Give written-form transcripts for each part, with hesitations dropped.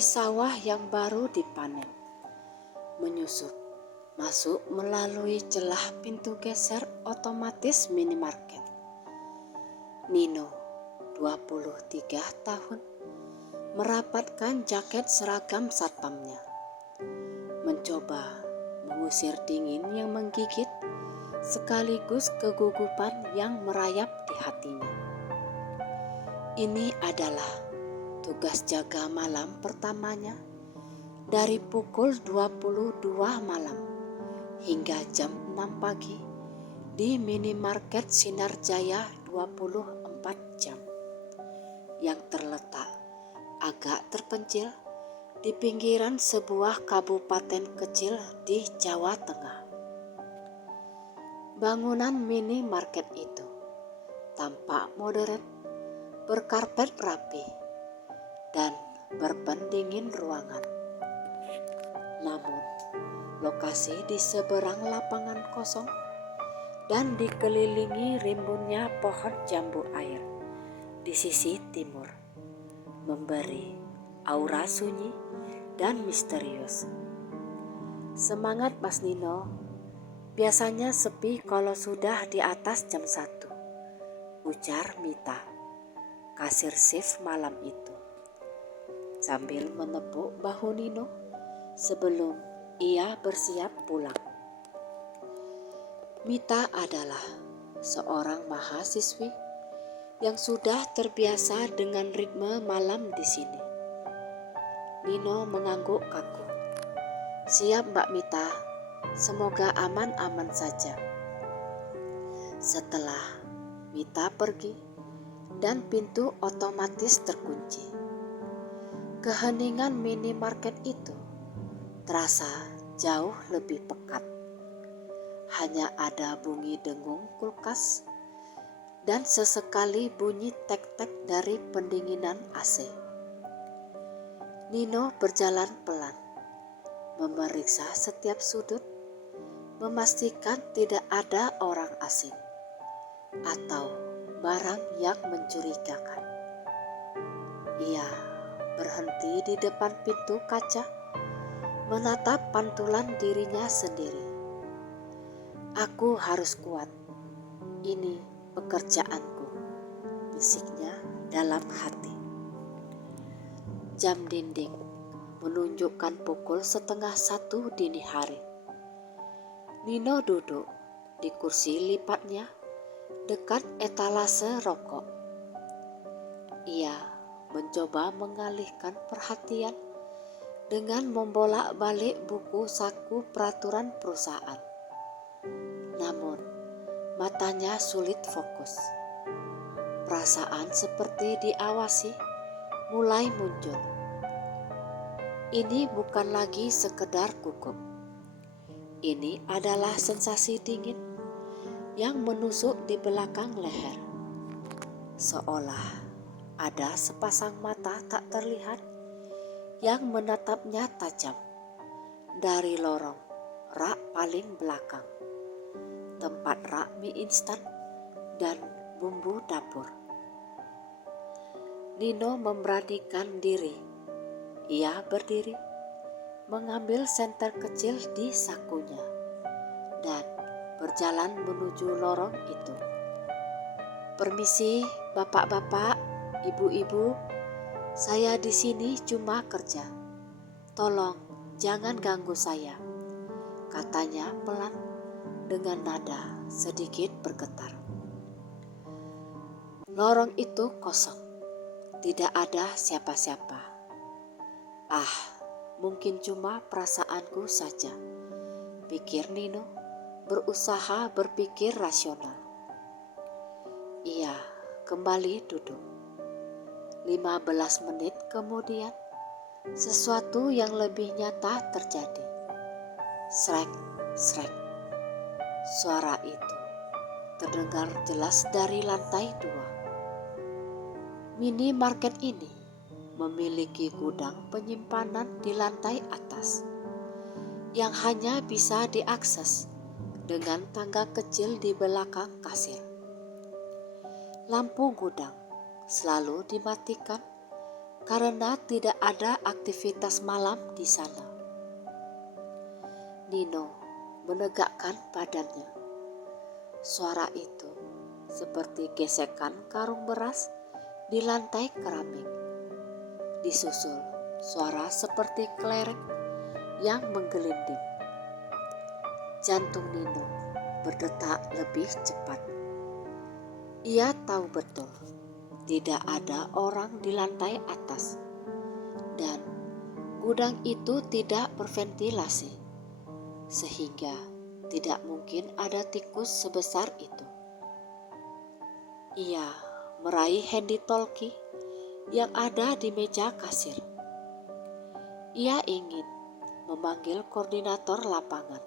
seperti sawah yang baru dipanen, menyusup masuk melalui celah pintu geser otomatis minimarket. Nino, 23 tahun, merapatkan jaket seragam satpamnya, mencoba mengusir dingin yang menggigit sekaligus kegugupan yang merayap di hatinya. Ini adalah tugas jaga malam pertamanya dari pukul 22 malam hingga jam 6 pagi di minimarket Sinar Jaya 24 jam yang terletak agak terpencil di pinggiran sebuah kabupaten kecil di Jawa Tengah. Bangunan minimarket itu tampak modern, berkarpet rapi, dan berpendingin ruangan. Namun, lokasi di seberang lapangan kosong dan dikelilingi rimbunnya pohon jambu air di sisi timur, memberi aura sunyi dan misterius. Semangat Mas Nino, biasanya sepi kalau sudah di atas jam 1, ujar Mita, kasir shift malam itu, sambil menepuk bahu Nino sebelum ia bersiap pulang. Mita adalah seorang mahasiswi yang sudah terbiasa dengan ritme malam di sini. Nino mengangguk kaku. Siap Mbak Mita, semoga aman-aman saja. Setelah Mita pergi dan pintu otomatis terkunci, keheningan minimarket itu terasa jauh lebih pekat. Hanya ada bunyi dengung kulkas dan sesekali bunyi tek-tek dari pendinginan AC. Nino berjalan pelan, memeriksa setiap sudut, memastikan tidak ada orang asing atau barang yang mencurigakan. Ia berhenti di depan pintu kaca, menatap pantulan dirinya sendiri. Aku harus kuat, ini pekerjaanku, bisiknya dalam hati. Jam dinding menunjukkan pukul 12:30 dini hari. Nino duduk di kursi lipatnya dekat etalase rokok. Ia mencoba mengalihkan perhatian dengan membolak-balik buku saku peraturan perusahaan. Namun, matanya sulit fokus. Perasaan seperti diawasi mulai muncul. Ini bukan lagi sekedar gugup. Ini adalah sensasi dingin yang menusuk di belakang leher. Seolah ada sepasang mata tak terlihat yang menatapnya tajam dari lorong rak paling belakang, tempat rak mie instan dan bumbu dapur. Nino memberanikan diri. Ia berdiri, mengambil senter kecil di sakunya, dan berjalan menuju lorong itu. Permisi, bapak-bapak, ibu-ibu, saya di sini cuma kerja. Tolong jangan ganggu saya, katanya pelan dengan nada sedikit bergetar. Lorong itu kosong, tidak ada siapa-siapa. Mungkin cuma perasaanku saja, pikir Nino, berusaha berpikir rasional. Ia kembali duduk. 15 menit kemudian, sesuatu yang lebih nyata terjadi. Srek, srek. Suara itu terdengar jelas dari lantai 2. Minimarket ini memiliki gudang penyimpanan di lantai atas yang hanya bisa diakses dengan tangga kecil di belakang kasir. Lampu gudang selalu dimatikan karena tidak ada aktivitas malam di sana. Nino menegakkan badannya. Suara itu seperti gesekan karung beras di lantai keramik. Disusul suara seperti kelereng yang menggelinding. Jantung Nino berdetak lebih cepat. Ia tahu betul tidak ada orang di lantai atas dan gudang itu tidak berventilasi, sehingga tidak mungkin ada tikus sebesar itu. Ia meraih handy-talkie yang ada di meja kasir. Ia ingin memanggil koordinator lapangan,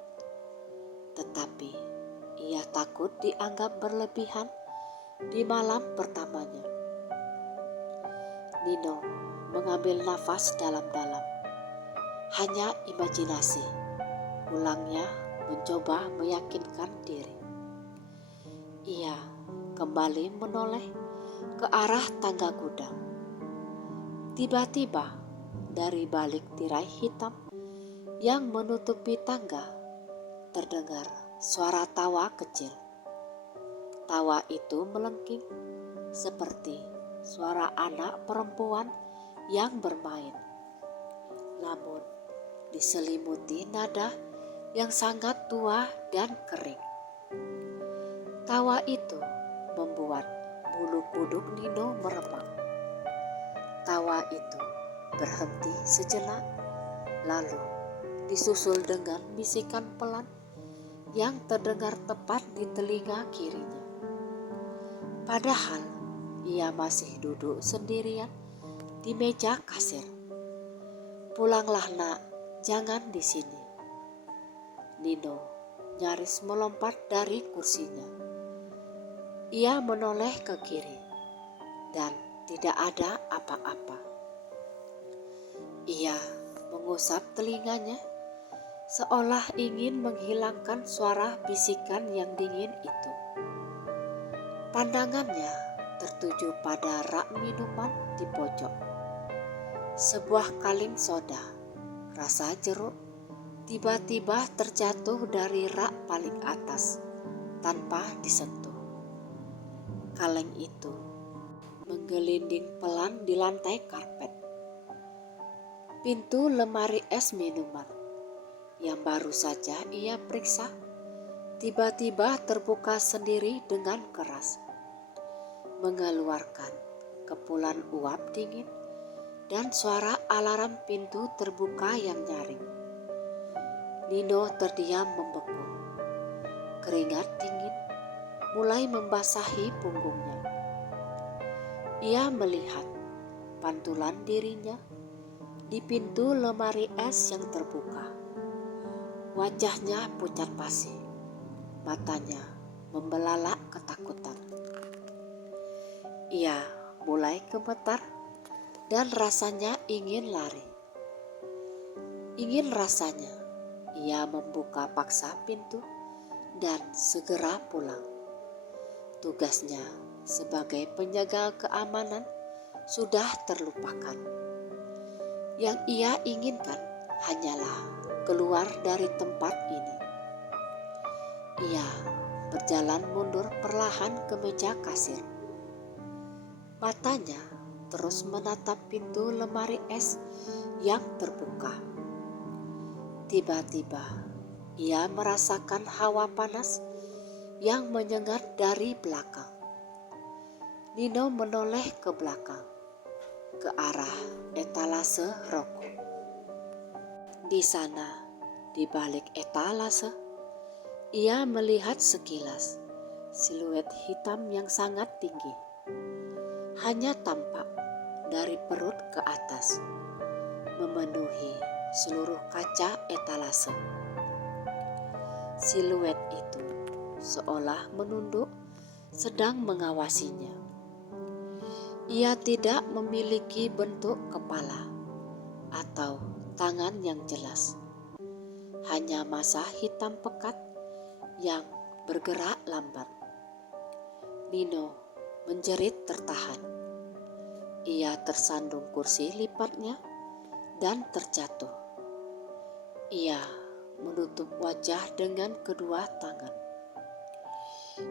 tetapi ia takut dianggap berlebihan di malam pertamanya. Nino mengambil nafas dalam-dalam. Hanya imajinasi, ulangnya mencoba meyakinkan diri. Ia kembali menoleh ke arah tangga gudang. Tiba-tiba dari balik tirai hitam yang menutupi tangga terdengar suara tawa kecil. Tawa itu melengking seperti suara anak perempuan yang bermain, namun diselimuti nada yang sangat tua dan kering. Tawa itu membuat bulu kuduk Nino meremang. Tawa itu berhenti sejenak, lalu disusul dengan bisikan pelan yang terdengar tepat di telinga kirinya. Padahal ia masih duduk sendirian di meja kasir. "Pulanglah nak, jangan di sini." Nino nyaris melompat dari kursinya. Ia menoleh ke kiri dan tidak ada apa-apa. Ia mengusap telinganya seolah ingin menghilangkan suara bisikan yang dingin itu. Pandangannya tertuju pada rak minuman di pojok. Sebuah kaleng soda rasa jeruk tiba-tiba terjatuh dari rak paling atas tanpa disentuh. Kaleng itu menggelinding pelan di lantai karpet. Pintu lemari es minuman yang baru saja ia periksa tiba-tiba terbuka sendiri dengan keras, mengeluarkan kepulan uap dingin dan suara alarm pintu terbuka yang nyaring. Nino terdiam membeku. Keringat dingin mulai membasahi punggungnya. Ia melihat pantulan dirinya di pintu lemari es yang terbuka. Wajahnya pucat pasi, matanya membelalak ketakutan. Ia mulai gemetar dan rasanya ingin lari. Ingin rasanya ia membuka paksa pintu dan segera pulang. Tugasnya sebagai penjaga keamanan sudah terlupakan. Yang ia inginkan hanyalah keluar dari tempat ini. Ia berjalan mundur perlahan ke meja kasir. Matanya terus menatap pintu lemari es yang terbuka. Tiba-tiba ia merasakan hawa panas yang menyengat dari belakang. Nino menoleh ke belakang, ke arah etalase rokok. Di sana, di balik etalase, ia melihat sekilas siluet hitam yang sangat tinggi. Hanya tampak dari perut ke atas, memenuhi seluruh kaca etalase. Siluet itu seolah menunduk, sedang mengawasinya. Ia tidak memiliki bentuk kepala atau tangan yang jelas, hanya massa hitam pekat yang bergerak lambat. Nino menjerit tertahan. Ia tersandung kursi lipatnya dan terjatuh. Ia menutup wajah dengan kedua tangan.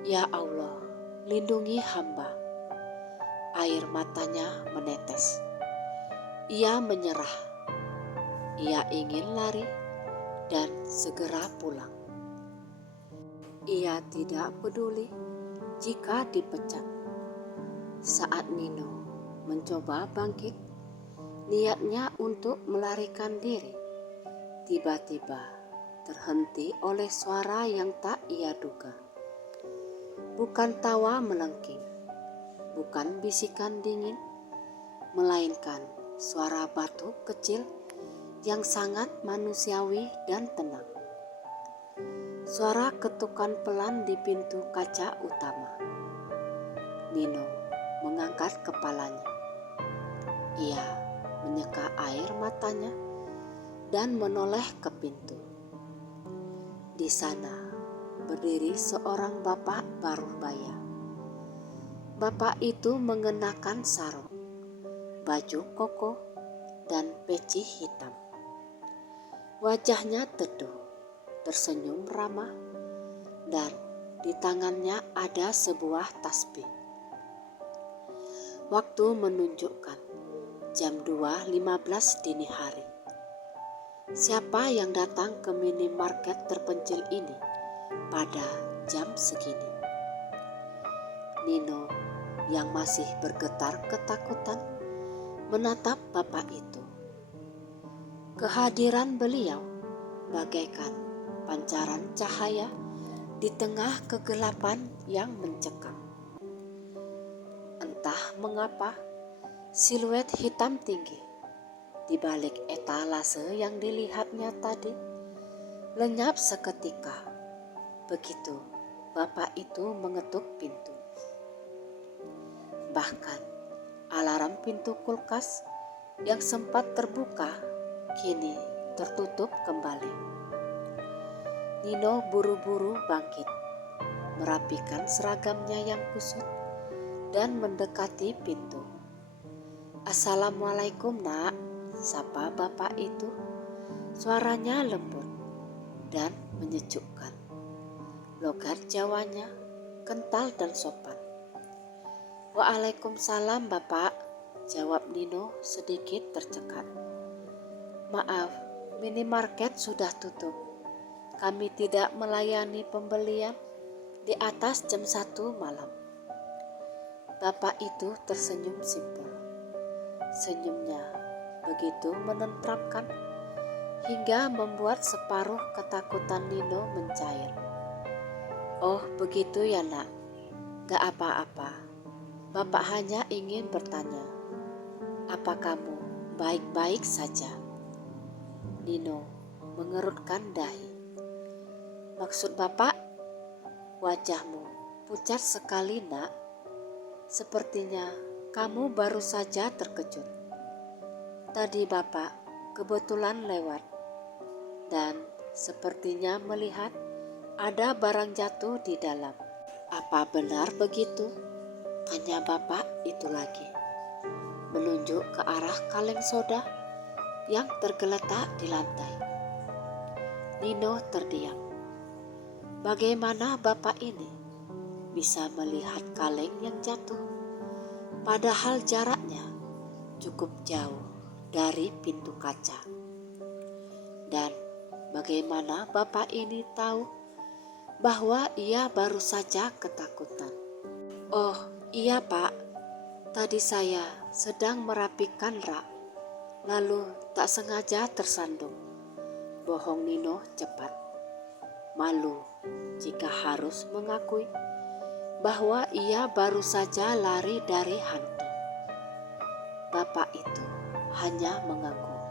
Ya Allah, lindungi hamba. Air matanya menetes. Ia menyerah. Ia ingin lari dan segera pulang. Ia tidak peduli jika dipecat. Saat Nino mencoba bangkit, niatnya untuk melarikan diri, tiba-tiba terhenti oleh suara yang tak ia duga. Bukan tawa melengking, bukan bisikan dingin, melainkan suara batuk kecil yang sangat manusiawi dan tenang. Suara ketukan pelan di pintu kaca utama. Nino mengangkat kepalanya. Ia menyeka air matanya dan menoleh ke pintu. Di sana berdiri seorang bapak paruh-baya. Bapak itu mengenakan sarung, baju koko, dan peci hitam. Wajahnya teduh, tersenyum ramah, dan di tangannya ada sebuah tasbih. Waktu menunjukkan jam 2.15 dini hari. Siapa yang datang ke minimarket terpencil ini pada jam segini? Nino yang masih bergetar ketakutan menatap bapak itu. Kehadiran beliau bagaikan pancaran cahaya di tengah kegelapan yang mencekam. Entah mengapa, siluet hitam tinggi di balik etalase yang dilihatnya tadi lenyap seketika begitu bapak itu mengetuk pintu. Bahkan alarm pintu kulkas yang sempat terbuka kini tertutup kembali. Nino buru-buru bangkit, merapikan seragamnya yang kusut dan mendekati pintu. "Assalamualaikum, Nak," sapa bapak itu. Suaranya lembut dan menyejukkan. Logat Jawanya kental dan sopan. "Waalaikumsalam, Bapak," jawab Nino sedikit tercekat. "Maaf, minimarket sudah tutup. Kami tidak melayani pembelian di atas jam 1 malam." Bapak itu tersenyum simpel. Senyumnya begitu menenteramkan hingga membuat separuh ketakutan Nino mencair. "Oh, begitu ya, Nak. Gak apa-apa. Bapak hanya ingin bertanya, apa kamu baik-baik saja?" Nino mengerutkan dahi. "Maksud Bapak?" "Wajahmu pucat sekali, Nak. Sepertinya kamu baru saja terkejut. Tadi Bapak kebetulan lewat dan sepertinya melihat ada barang jatuh di dalam." "Apa benar begitu?" tanya bapak itu lagi, menunjuk ke arah kaleng soda yang tergeletak di lantai. Nino terdiam. Bagaimana bapak ini bisa melihat kaleng yang jatuh, padahal jaraknya cukup jauh dari pintu kaca? Dan bagaimana bapak ini tahu bahwa ia baru saja ketakutan? "Oh iya Pak, tadi saya sedang merapikan rak, lalu tak sengaja tersandung," bohong Nino cepat. Malu jika harus mengakui bahwa ia baru saja lari dari hantu. Bapak itu hanya mengangguk.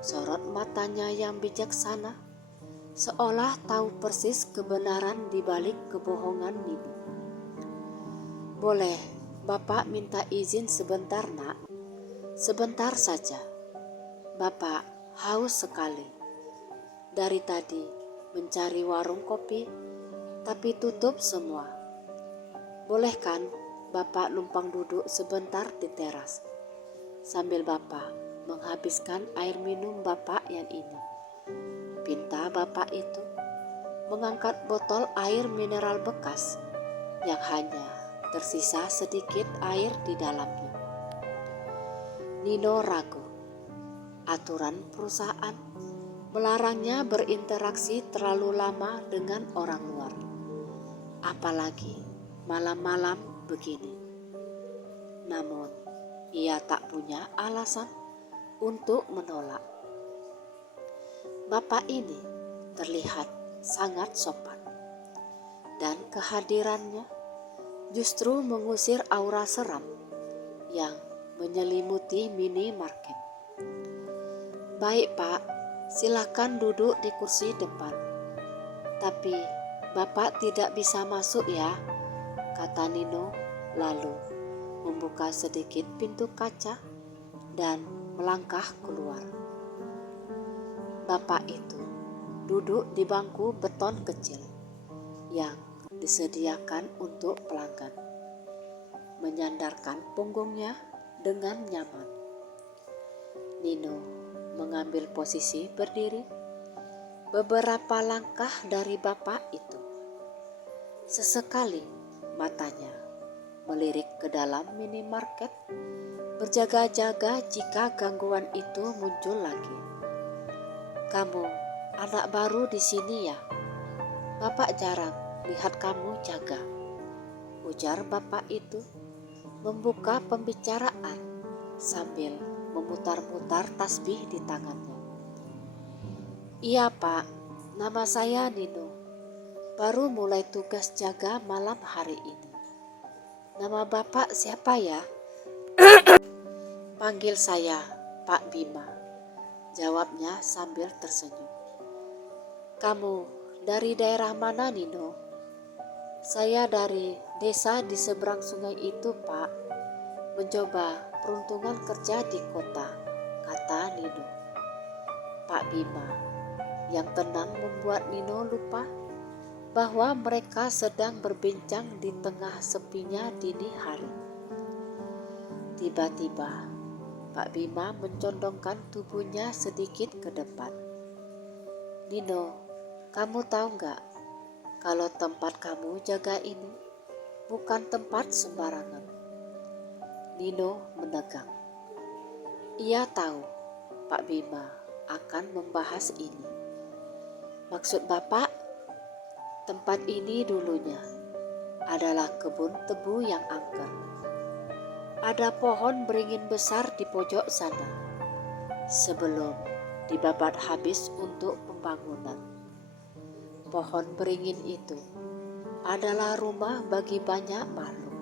Sorot matanya yang bijaksana seolah tahu persis kebenaran di balik kebohongan Nino. "Boleh Bapak minta izin sebentar, Nak? Sebentar saja. Bapak haus sekali. Dari tadi mencari warung kopi, tapi tutup semua. Boleh kan Bapak numpang duduk sebentar di teras, sambil Bapak menghabiskan air minum Bapak yang ini. Pinta Bapak itu mengangkat botol air mineral bekas yang hanya tersisa sedikit air di dalamnya. Nino ragu. Aturan perusahaan melarangnya berinteraksi terlalu lama dengan orang luar, apalagi malam-malam begini. Namun, ia tak punya alasan untuk menolak. Bapak ini terlihat sangat sopan, dan kehadirannya justru mengusir aura seram yang menyelimuti minimarket. "Baik Pak, silakan duduk di kursi depan. Tapi Bapak tidak bisa masuk ya," kata Nino lalu membuka sedikit pintu kaca dan melangkah keluar. Bapak itu duduk di bangku beton kecil yang disediakan untuk pelanggan, menyandarkan punggungnya dengan nyaman. Nino mengambil posisi berdiri beberapa langkah dari Bapak itu. Sesekali matanya melirik ke dalam minimarket, berjaga-jaga jika gangguan itu muncul lagi. "Kamu anak baru di sini ya? Bapak jarang lihat kamu jaga," ujar Bapak itu membuka pembicaraan sambil memutar-mutar tasbih di tangannya. "Iya Pak, nama saya Nino. Baru mulai tugas jaga malam hari ini. Nama Bapak siapa ya?" "Panggil saya Pak Bima," jawabnya sambil tersenyum. "Kamu dari daerah mana Nino?" "Saya dari desa di seberang sungai itu Pak. Mencoba peruntungan kerja di kota," kata Nino. Pak Bima yang tenang membuat Nino lupa bahwa mereka sedang berbincang di tengah sepinya dini hari. Tiba-tiba Pak Bima mencondongkan tubuhnya sedikit ke depan. "Nino, kamu tahu nggak kalau tempat kamu jaga ini bukan tempat sembarangan?" Nino menegang. Ia tahu Pak Bima akan membahas ini. "Maksud Bapak, tempat ini dulunya adalah kebun tebu yang angker. Ada pohon beringin besar di pojok sana sebelum dibabat habis untuk pembangunan. Pohon beringin itu adalah rumah bagi banyak makhluk.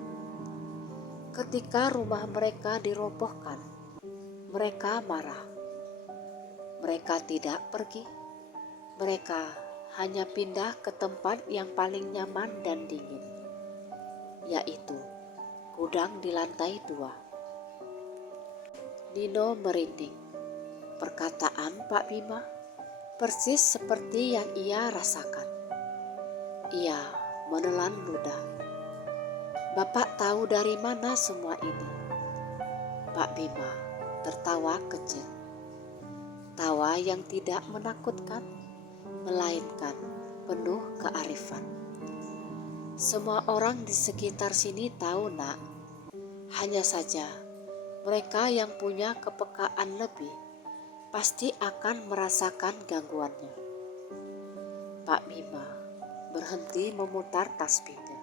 Ketika rumah mereka dirobohkan, mereka marah. Mereka tidak pergi. Mereka hanya pindah ke tempat yang paling nyaman dan dingin, yaitu gudang di lantai 2. Nino merinding. Perkataan Pak Bima persis seperti yang ia rasakan. Ia menelan ludah. "Bapak tahu dari mana semua ini?" Pak Bima tertawa kecil. Tawa yang tidak menakutkan, melainkan penuh kearifan. "Semua orang di sekitar sini tahu Nak. Hanya saja mereka yang punya kepekaan lebih pasti akan merasakan gangguannya." Pak Bima berhenti memutar tasbihnya.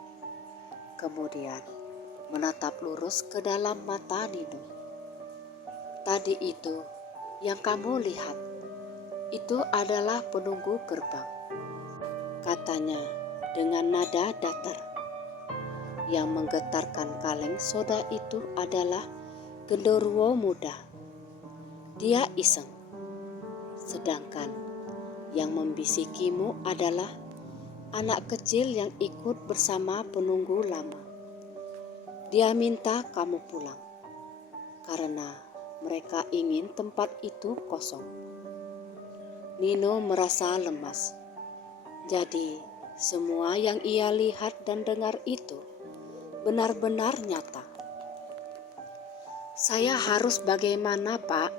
Kemudian menatap lurus ke dalam mata Nino. "Tadi itu yang kamu lihat, itu adalah penunggu gerbang," katanya dengan nada datar. Yang menggetarkan kaleng soda itu adalah genderuwo muda. Dia iseng. Sedangkan yang membisikimu adalah anak kecil yang ikut bersama penunggu lama. Dia minta kamu pulang karena mereka ingin tempat itu kosong. Nino merasa lemas. Jadi semua yang ia lihat dan dengar itu benar-benar nyata. Saya harus bagaimana, Pak?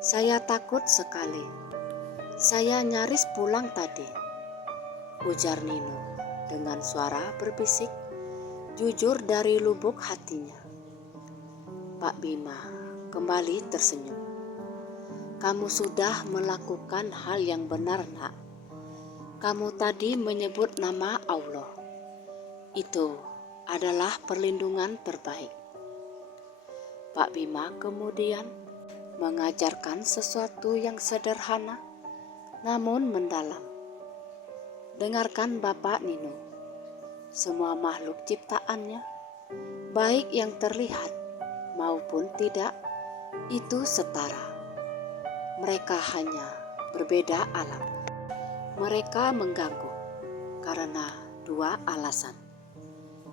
Saya takut sekali. Saya nyaris pulang tadi, ujar Nino dengan suara berbisik, jujur dari lubuk hatinya. Pak Bima kembali tersenyum. Kamu sudah melakukan hal yang benar, Nak. Kamu tadi menyebut nama Allah. Itu adalah perlindungan terbaik. Pak Bima kemudian mengajarkan sesuatu yang sederhana namun mendalam. Dengarkan Bapak Nino, semua makhluk ciptaannya, baik yang terlihat maupun tidak, itu setara. Mereka hanya berbeda alam. Mereka mengganggu karena dua alasan.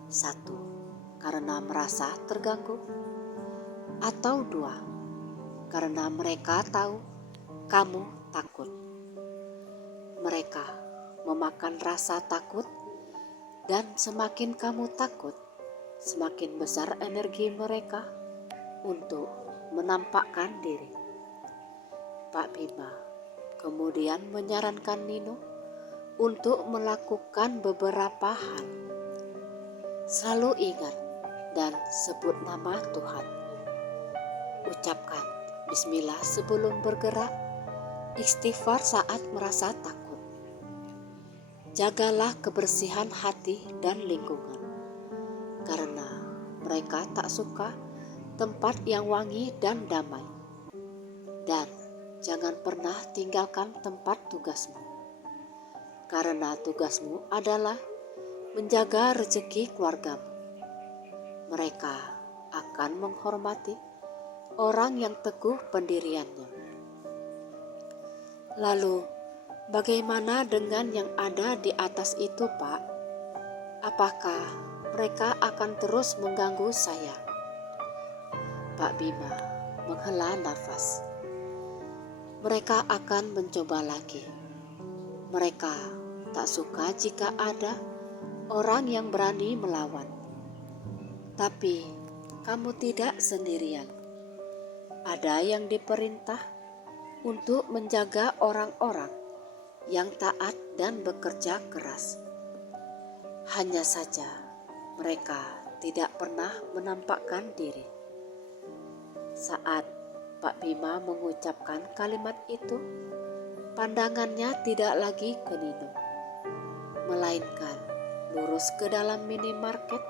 Satu, karena merasa terganggu. Atau dua, karena mereka tahu kamu takut. Mereka memakan rasa takut, dan semakin kamu takut, semakin besar energi mereka untuk menampakkan diri. Pak Bima kemudian menyarankan Nino untuk melakukan beberapa hal. Selalu ingat dan sebut nama Tuhan. Ucapkan bismillah sebelum bergerak, istighfar saat merasa takut. Jagalah kebersihan hati dan lingkungan, karena mereka tak suka tempat yang wangi dan damai. Dan jangan pernah tinggalkan tempat tugasmu, karena tugasmu adalah menjaga rezeki keluargamu. Mereka akan menghormati orang yang teguh pendiriannya. Lalu, bagaimana dengan yang ada di atas itu, Pak? Apakah mereka akan terus mengganggu saya? Pak Bima menghela nafas. Mereka akan mencoba lagi. Mereka tak suka jika ada orang yang berani melawan. Tapi kamu tidak sendirian. Ada yang diperintah untuk menjaga orang-orang yang taat dan bekerja keras. Hanya saja mereka tidak pernah menampakkan diri. Saat Pak Bima mengucapkan kalimat itu, pandangannya tidak lagi ke Nino, melainkan lurus ke dalam minimarket,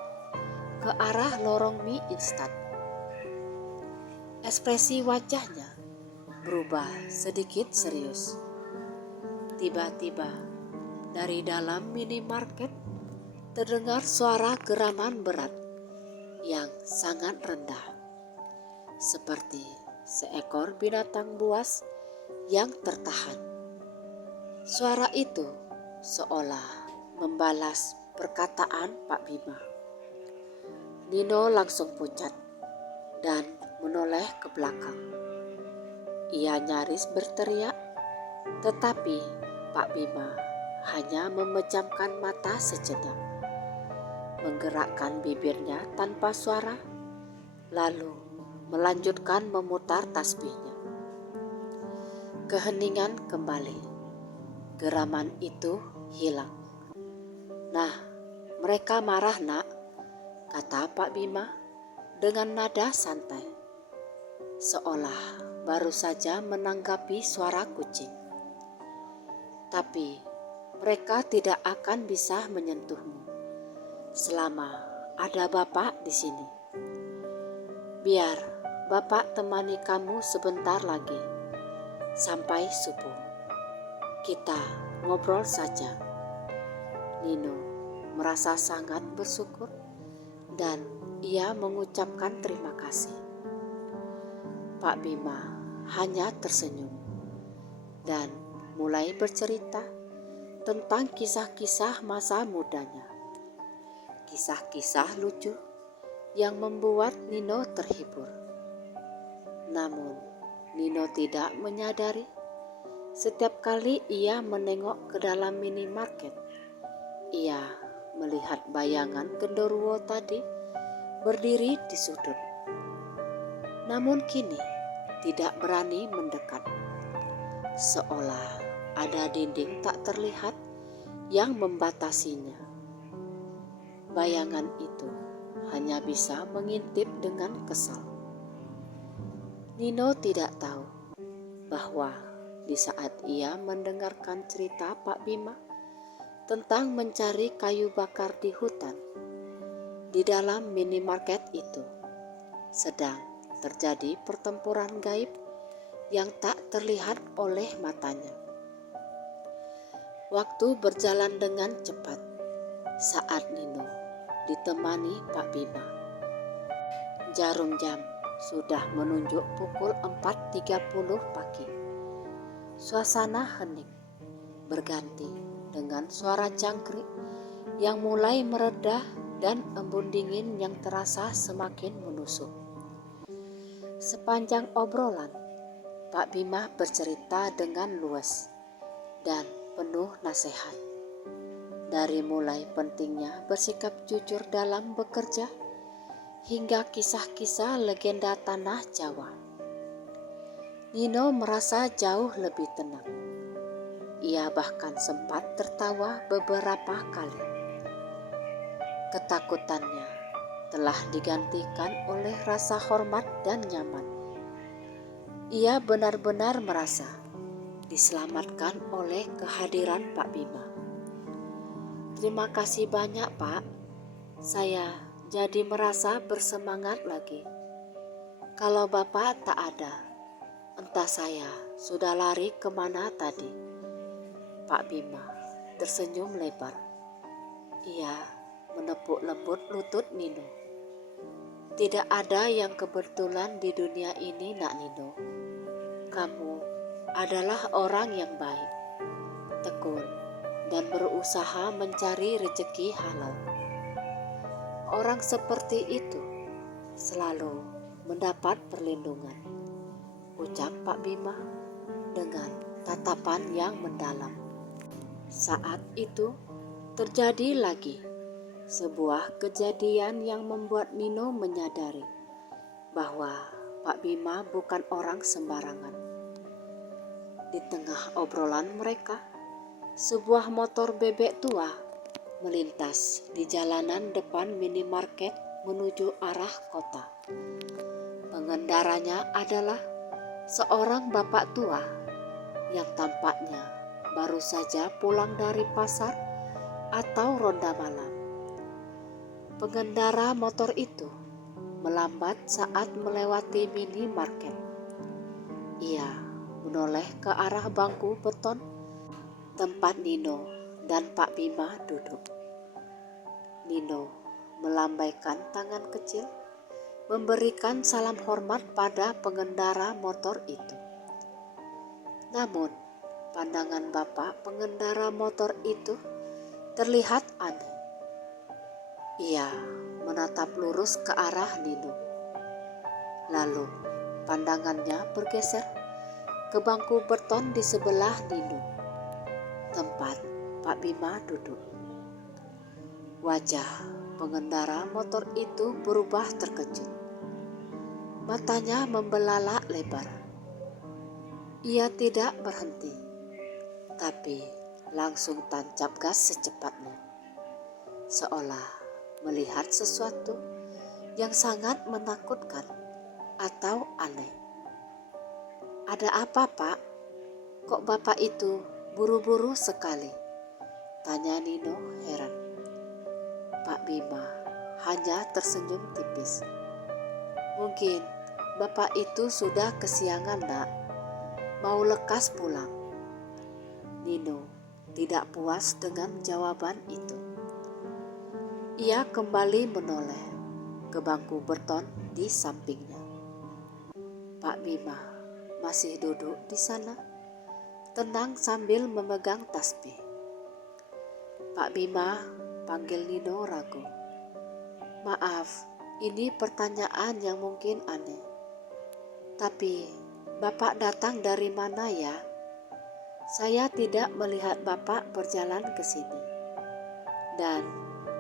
ke arah lorong mie instan. Ekspresi wajahnya berubah sedikit serius. Tiba-tiba dari dalam minimarket terdengar suara geraman berat yang sangat rendah, seperti seekor binatang buas yang tertahan. Suara itu seolah membalas perkataan Pak Bima. Nino langsung pucat dan menoleh ke belakang. Ia nyaris berteriak, tetapi Pak Bima hanya memejamkan mata sejenak, menggerakkan bibirnya tanpa suara, lalu melanjutkan memutar tasbihnya. Keheningan kembali. Geraman itu hilang. Nah, mereka marah, Nak, kata Pak Bima dengan nada santai, seolah baru saja menanggapi suara kucing. Tapi mereka tidak akan bisa menyentuhmu selama ada Bapak di sini. Biar Bapak temani kamu sebentar lagi, sampai subuh. Kita ngobrol saja. Nino merasa sangat bersyukur dan ia mengucapkan terima kasih. Pak Bima hanya tersenyum dan mulai bercerita tentang kisah-kisah masa mudanya. Kisah-kisah lucu yang membuat Nino terhibur. Namun, Nino tidak menyadari setiap kali ia menengok ke dalam minimarket, ia melihat melihat bayangan genderuwo tadi berdiri di sudut. Namun kini tidak berani mendekat, seolah ada dinding tak terlihat yang membatasinya. Bayangan itu hanya bisa mengintip dengan kesal. Nino tidak tahu bahwa di saat ia mendengarkan cerita Pak Bima tentang mencari kayu bakar di hutan, di dalam minimarket itu sedang terjadi pertempuran gaib yang tak terlihat oleh matanya. Waktu berjalan dengan cepat saat Nino ditemani Pak Bima. Jarum jam sudah menunjuk pukul 4.30 pagi. Suasana hening berganti dengan suara jangkrik yang mulai meredah dan embun dingin yang terasa semakin menusuk. Sepanjang obrolan, Pak Bima bercerita dengan luas dan penuh nasihat. Dari mulai pentingnya bersikap jujur dalam bekerja, hingga kisah-kisah legenda tanah Jawa. Nino merasa jauh lebih tenang. Ia bahkan sempat tertawa beberapa kali. Ketakutannya telah digantikan oleh rasa hormat dan nyaman. Ia benar-benar merasa diselamatkan oleh kehadiran Pak Bima. Terima kasih banyak, Pak. Saya jadi merasa bersemangat lagi. Kalau Bapak tak ada, entah saya sudah lari kemana tadi. Pak Bima tersenyum lebar. Ia menepuk lembut lutut Nino. Tidak ada yang kebetulan di dunia ini, Nak Nino. Kamu adalah orang yang baik, tekun, dan berusaha mencari rezeki halal. Orang seperti itu selalu mendapat perlindungan, ucap Pak Bima dengan tatapan yang mendalam. Saat itu terjadi lagi sebuah kejadian yang membuat Nino menyadari bahwa Pak Bima bukan orang sembarangan. Di tengah obrolan mereka, sebuah motor bebek tua melintas di jalanan depan minimarket menuju arah kota. Pengendaranya adalah seorang bapak tua yang tampaknya baru saja pulang dari pasar atau ronda malam. Pengendara motor itu melambat saat melewati minimarket. Ia menoleh ke arah bangku beton tempat Nino dan Pak Bima duduk. Nino melambaikan tangan kecil, memberikan salam hormat pada pengendara motor itu. Namun, pandangan bapak pengendara motor itu terlihat aneh. Ia menatap lurus ke arah Nino. Lalu, pandangannya bergeser ke bangku beton di sebelah Nino, tempat Pak Bima duduk. Wajah pengendara motor itu berubah terkejut. Matanya membelalak lebar. Ia tidak berhenti, tapi langsung tancap gas secepatnya, seolah melihat sesuatu yang sangat menakutkan atau aneh. Ada apa, Pak? Kok Bapak itu buru-buru sekali? Tanya Nino heran. Pak Bima hanya tersenyum tipis. Mungkin Bapak itu sudah kesiangan, Nak. Mau lekas pulang. Nino tidak puas dengan jawaban itu. Ia kembali menoleh ke bangku beton di sampingnya. Pak Bima masih duduk di sana, tenang sambil memegang tasbih. Pak Bima panggil Nino ragu. Maaf, ini pertanyaan yang mungkin aneh. Tapi Bapak datang dari mana ya? Saya tidak melihat Bapak berjalan ke sini. Dan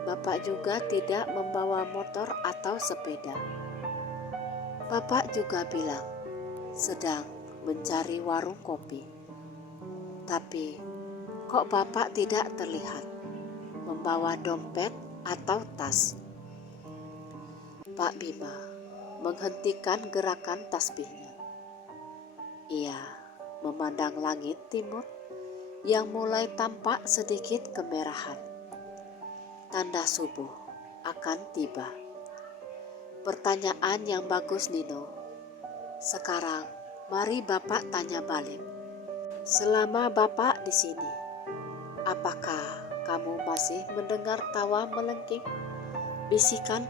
Bapak juga tidak membawa motor atau sepeda. Bapak juga bilang sedang mencari warung kopi. Tapi kok Bapak tidak terlihat membawa dompet atau tas? Pak Bima menghentikan gerakan tasbihnya. Ia memandang langit timur yang mulai tampak sedikit kemerahan. Tanda subuh akan tiba. Pertanyaan yang bagus, Nino. Sekarang mari Bapak tanya balik. Selama Bapak di sini, apakah kamu masih mendengar tawa melengking, bisikan,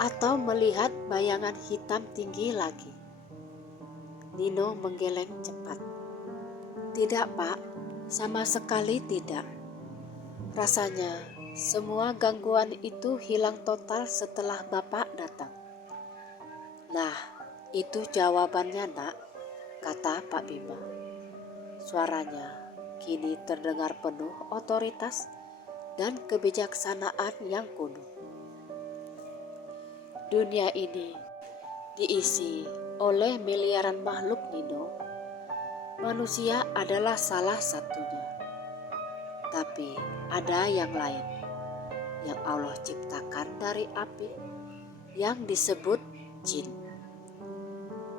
atau melihat bayangan hitam tinggi lagi? Nino menggeleng cepat. Tidak, Pak, sama sekali tidak. Rasanya semua gangguan itu hilang total setelah Bapak datang. Nah, itu jawabannya, Nak, kata Pak Bima. Suaranya kini terdengar penuh otoritas dan kebijaksanaan yang kuno. Dunia ini diisi oleh miliaran makhluk, Nino. Manusia adalah salah satunya. Tapi ada yang lain yang Allah ciptakan dari api yang disebut jin.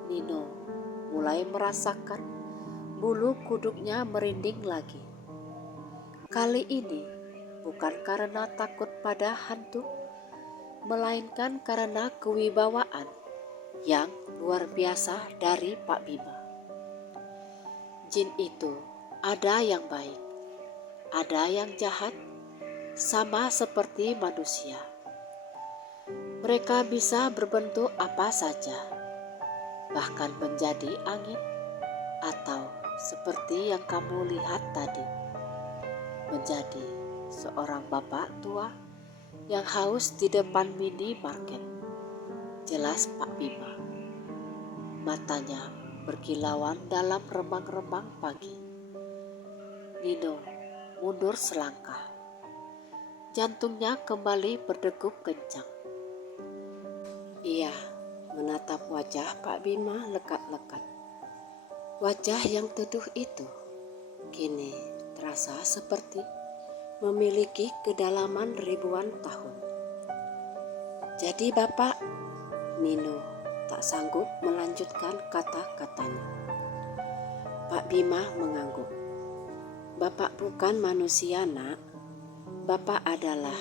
Nino mulai merasakan bulu kuduknya merinding lagi. Kali ini bukan karena takut pada hantu, melainkan karena kewibawaan yang luar biasa dari Pak Bima. Jin itu ada yang baik, ada yang jahat, sama seperti manusia. Mereka bisa berbentuk apa saja, bahkan menjadi angin, atau seperti yang kamu lihat tadi, menjadi seorang bapak tua yang haus di depan minimarket. Jelas Pak Bima. Matanya berkilauan dalam remang-remang pagi. Nino mundur selangkah. Jantungnya kembali berdegup kencang. Ia menatap wajah Pak Bima lekat-lekat. Wajah yang teduh itu kini terasa seperti memiliki kedalaman ribuan tahun. Jadi Bapak, Nino tak sanggup melanjutkan kata-katanya. Pak Bima mengangguk. Bapak bukan manusia, Nak. Bapak adalah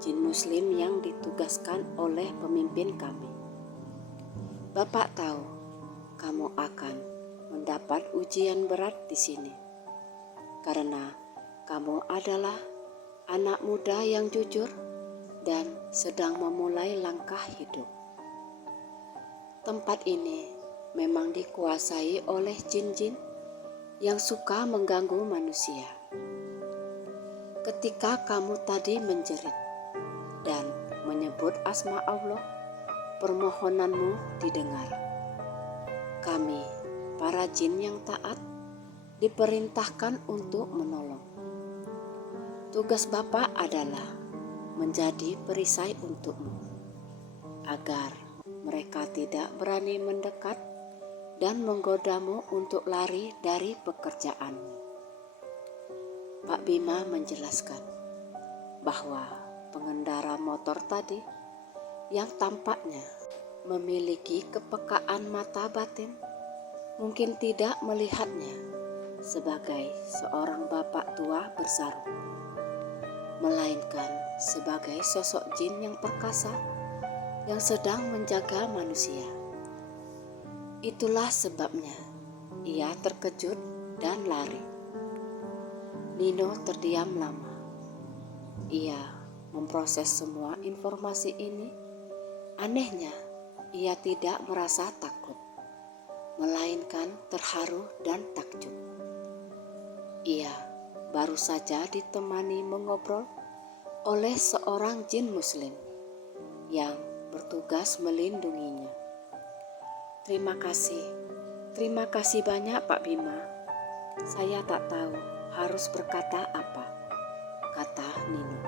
jin muslim yang ditugaskan oleh pemimpin kami. Bapak tahu kamu akan mendapat ujian berat di sini. Karena kamu adalah anak muda yang jujur dan sedang memulai langkah hidup. Tempat ini memang dikuasai oleh jin-jin yang suka mengganggu manusia. Ketika kamu tadi menjerit dan menyebut asma Allah, permohonanmu didengar. Kami, para jin yang taat, diperintahkan untuk menolong. Tugas Bapak adalah menjadi perisai untukmu, agar mereka tidak berani mendekat dan menggodamu untuk lari dari pekerjaanmu. Pak Bima menjelaskan bahwa pengendara motor tadi yang tampaknya memiliki kepekaan mata batin mungkin tidak melihatnya sebagai seorang bapak tua bersarung, melainkan sebagai sosok jin yang perkasa yang sedang menjaga manusia. Itulah sebabnya ia terkejut dan lari. Nino terdiam lama. Ia memproses semua informasi ini. Anehnya, ia tidak merasa takut, melainkan terharu dan takjub. Ia baru saja ditemani mengobrol oleh seorang jin muslim yang bertugas melindunginya. Terima kasih banyak Pak Bima. Saya tak tahu harus berkata apa, kata Nino.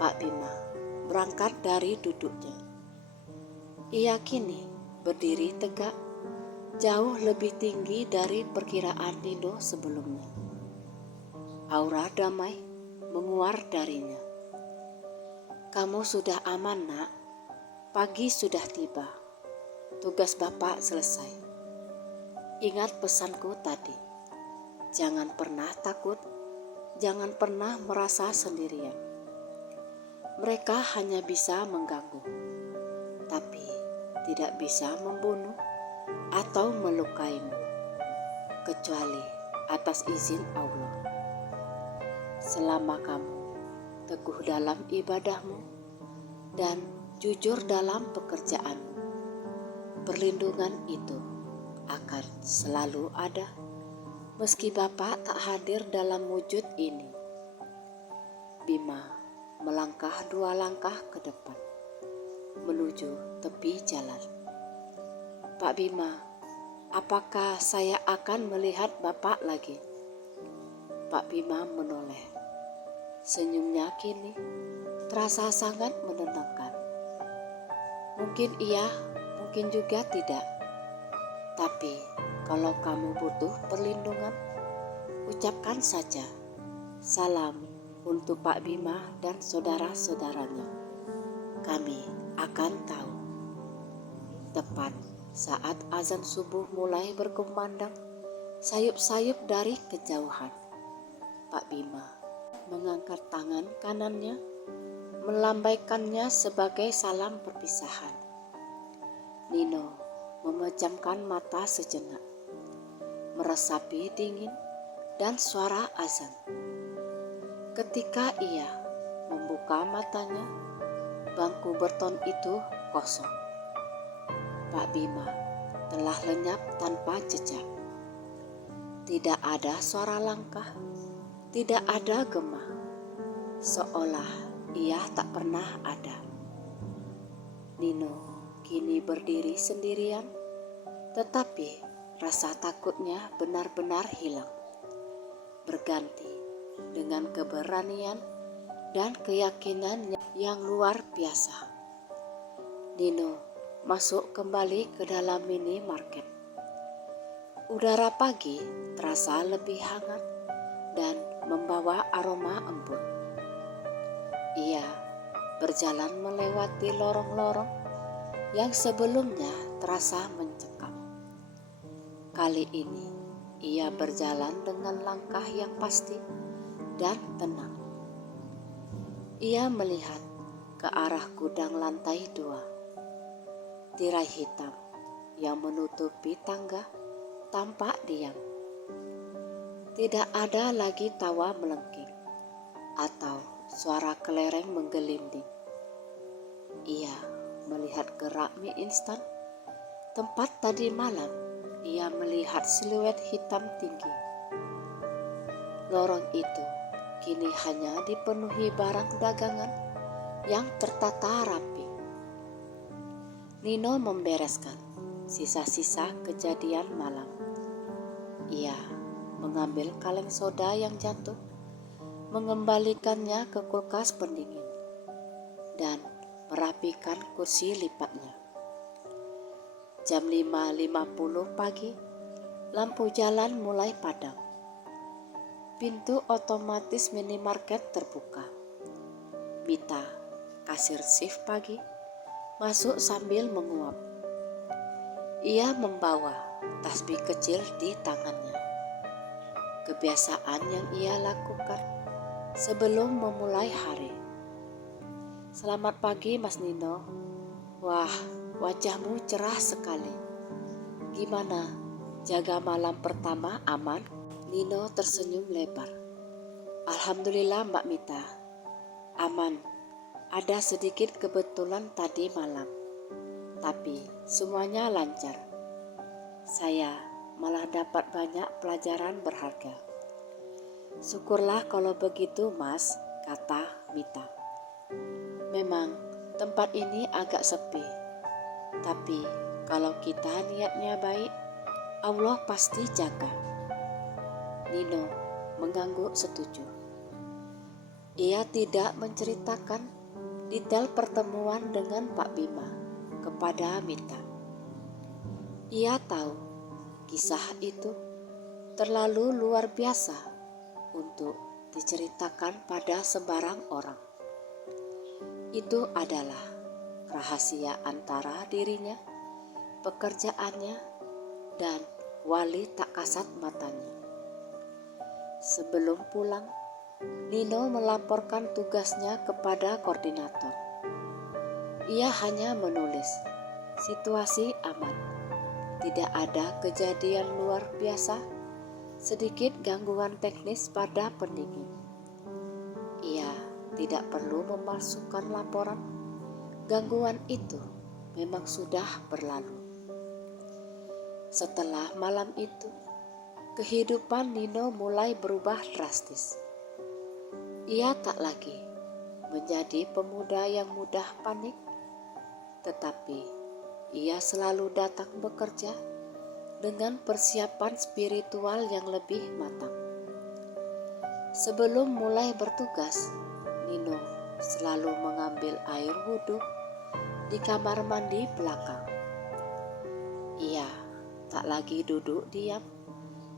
Pak Bima berangkat dari duduknya. Ia kini berdiri tegak, jauh lebih tinggi dari perkiraan Nino sebelumnya. Aura damai menguar darinya. "Kamu sudah aman, Nak. Pagi sudah tiba. Tugas Bapak selesai. Ingat pesanku tadi. Jangan pernah takut, jangan pernah merasa sendirian. Mereka hanya bisa mengganggu, tapi tidak bisa membunuh atau melukaimu, kecuali atas izin Allah. Selama kamu teguh dalam ibadahmu dan jujur dalam pekerjaanmu, perlindungan itu akan selalu ada, meski Bapak tak hadir dalam wujud ini." Bima melangkah 2 langkah ke depan, menuju tepi jalan. "Pak Bima, apakah saya akan melihat Bapak lagi?" Pak Bima menoleh. Senyumnya kini terasa sangat menenangkan. "Mungkin iya, mungkin juga tidak. Tapi kalau kamu butuh perlindungan, ucapkan saja. Salam untuk Pak Bima dan saudara-saudaranya. Kami akan tahu." Tepat saat azan subuh mulai berkumandang sayup-sayup dari kejauhan, Pak Bima mengangkat tangan kanannya, melambaikannya sebagai salam perpisahan. Nino memejamkan mata sejenak, meresapi dingin dan suara azan. Ketika ia membuka matanya, bangku beton itu kosong. Pak Bima telah lenyap tanpa jejak. Tidak ada suara langkah, tidak ada gema, seolah ia tak pernah ada. Nino kini berdiri sendirian, tetapi rasa takutnya benar-benar hilang, berganti dengan keberanian dan keyakinan yang luar biasa. Nino masuk kembali ke dalam minimarket. Udara pagi terasa lebih hangat dan membawa aroma embun. Ia berjalan melewati lorong-lorong yang sebelumnya terasa mencekam. Kali ini ia berjalan dengan langkah yang pasti dan tenang. Ia melihat ke arah gudang lantai 2. Tirai hitam yang menutupi tangga tampak diam. Tidak ada lagi tawa melengking atau suara kelereng menggelinding. Ia melihat gerak mie instan. Tempat tadi malam ia melihat siluet hitam tinggi. Lorong itu kini hanya dipenuhi barang dagangan yang tertata rapi. Nino membereskan sisa-sisa kejadian malam. Ia mengambil kaleng soda yang jatuh, mengembalikannya ke kulkas pendingin, dan merapikan kursi lipatnya. Jam 5.50 pagi, lampu jalan mulai padam. Pintu otomatis minimarket terbuka. Mita, kasir shift pagi, masuk sambil menguap. Ia membawa tasbih kecil di tangannya. Kebiasaan yang ia lakukan sebelum memulai hari. "Selamat pagi, Mas Nino. Wah, wajahmu cerah sekali. Gimana, jaga malam pertama aman?" Nino tersenyum lebar. "Alhamdulillah, Mbak Mita. Aman. Ada sedikit kebetulan tadi malam, tapi semuanya lancar. Saya malah dapat banyak pelajaran berharga." "Syukurlah kalau begitu, Mas," kata Mita. "Memang tempat ini agak sepi, tapi kalau kita niatnya baik, Allah pasti jaga." Nino mengangguk setuju. Ia tidak menceritakan detail pertemuan dengan Pak Bima kepada Mita. Ia tahu kisah itu terlalu luar biasa untuk diceritakan pada sembarang orang. Itu adalah rahasia antara dirinya, pekerjaannya, dan wali tak kasat matanya. Sebelum pulang, Nino melaporkan tugasnya kepada koordinator. Ia hanya menulis, situasi aman, tidak ada kejadian luar biasa, sedikit gangguan teknis pada pendingin. Ia tidak perlu memalsukan laporan, gangguan itu memang sudah berlalu. Setelah malam itu, kehidupan Nino mulai berubah drastis. Ia tak lagi menjadi pemuda yang mudah panik, tetapi ia selalu datang bekerja dengan persiapan spiritual yang lebih matang. Sebelum mulai bertugas, Nino selalu mengambil air wudhu di kamar mandi belakang. Ia tak lagi duduk diam,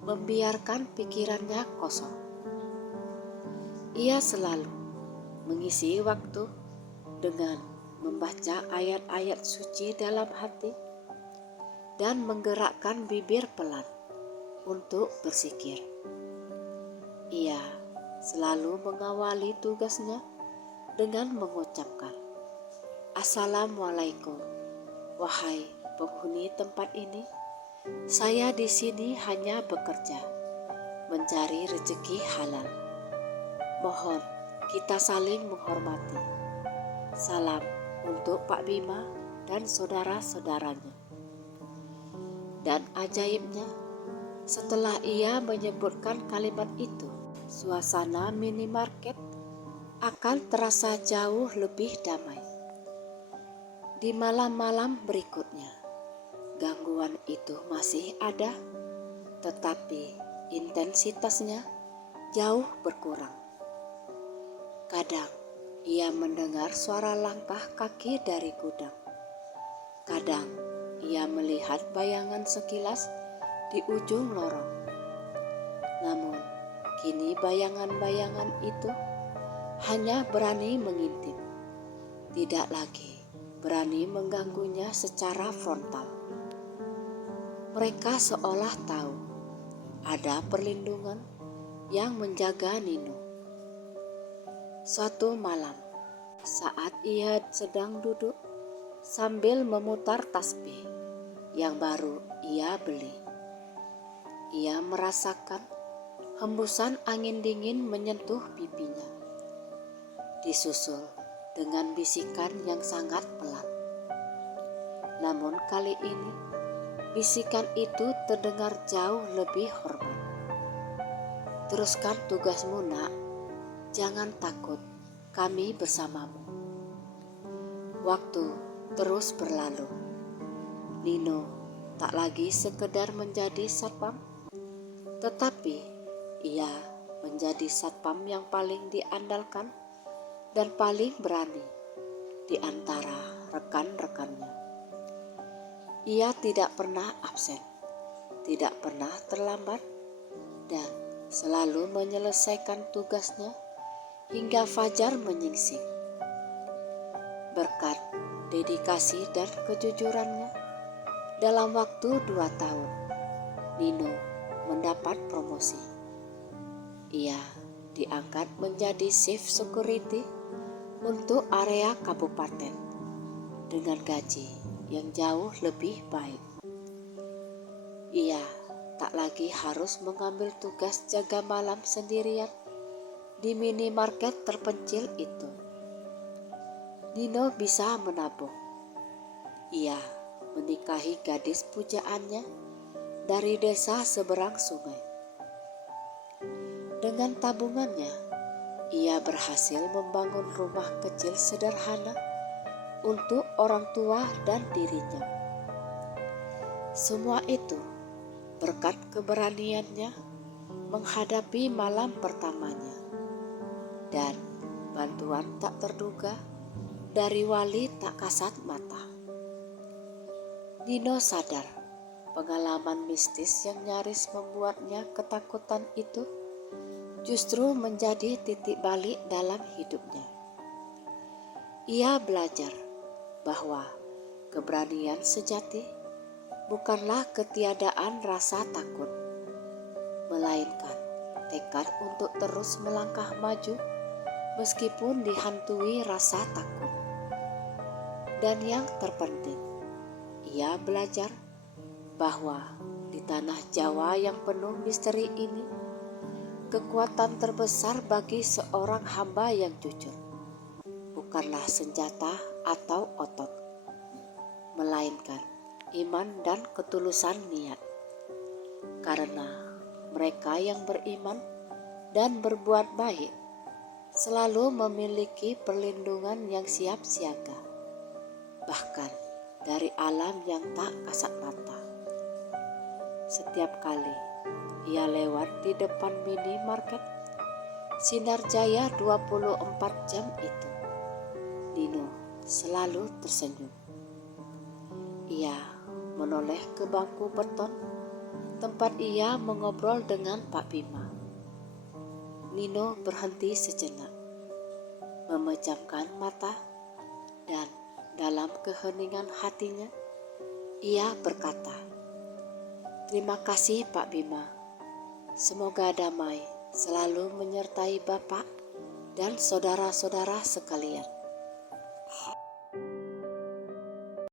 membiarkan pikirannya kosong. Ia selalu mengisi waktu dengan membaca ayat-ayat suci dalam hati dan menggerakkan bibir pelan untuk berzikir. Ia selalu mengawali tugasnya dengan mengucapkan, "Assalamualaikum, wahai penghuni tempat ini. Saya di sini hanya bekerja, mencari rezeki halal. Mohon kita saling menghormati. Salam untuk Pak Bima dan saudara-saudaranya." Dan ajaibnya, setelah ia menyebutkan kalimat itu, suasana minimarket akan terasa jauh lebih damai. Di malam-malam berikutnya, gangguan itu masih ada, tetapi intensitasnya jauh berkurang. Kadang ia mendengar suara langkah kaki dari gudang. Kadang ia melihat bayangan sekilas di ujung lorong. Namun, kini bayangan-bayangan itu hanya berani mengintip, tidak lagi berani mengganggunya secara frontal. Mereka seolah tahu ada perlindungan yang menjaga Nino. Suatu malam, saat ia sedang duduk sambil memutar tasbih yang baru ia beli, ia merasakan hembusan angin dingin menyentuh pipinya, disusul dengan bisikan yang sangat pelan. Namun kali ini, bisikan itu terdengar jauh lebih hormat. "Teruskan tugasmu, nak. Jangan takut, kami bersamamu." Waktu terus berlalu. Nino tak lagi sekedar menjadi satpam, tetapi ia menjadi satpam yang paling diandalkan dan paling berani di antara rekan-rekannya. Ia tidak pernah absen, tidak pernah terlambat, dan selalu menyelesaikan tugasnya hingga fajar menyingsing. Berkat dedikasi dan kejujurannya, dalam waktu 2 tahun, Nino mendapat promosi. Ia diangkat menjadi chief security untuk area kabupaten dengan gaji yang jauh lebih baik. Ia tak lagi harus mengambil tugas jaga malam sendirian di minimarket terpencil itu. Nino bisa menabung. Ia menikahi gadis pujaannya dari desa seberang sungai. Dengan tabungannya, ia berhasil membangun rumah kecil sederhana untuk orang tua dan dirinya. Semua itu berkat keberaniannya menghadapi malam pertamanya dan bantuan tak terduga dari wali tak kasat mata. Nino sadar pengalaman mistis yang nyaris membuatnya ketakutan itu justru menjadi titik balik dalam hidupnya. Ia belajar bahwa keberanian sejati bukanlah ketiadaan rasa takut, melainkan tekad untuk terus melangkah maju meskipun dihantui rasa takut. Dan yang terpenting, ia belajar bahwa di tanah Jawa yang penuh misteri ini, kekuatan terbesar bagi seorang hamba yang jujur bukanlah senjata atau otot, melainkan iman dan ketulusan niat. Karena mereka yang beriman dan berbuat baik selalu memiliki perlindungan yang siap siaga, bahkan dari alam yang tak kasat mata. Setiap kali ia lewat di depan minimarket Sinar Jaya 24 jam itu, Nino selalu tersenyum. Ia menoleh ke bangku beton tempat ia mengobrol dengan Pak Bima. Nino berhenti sejenak, memejamkan mata, dan dalam keheningan hatinya, ia berkata, "Terima kasih Pak Bima. Semoga damai selalu menyertai Bapak dan saudara-saudara sekalian."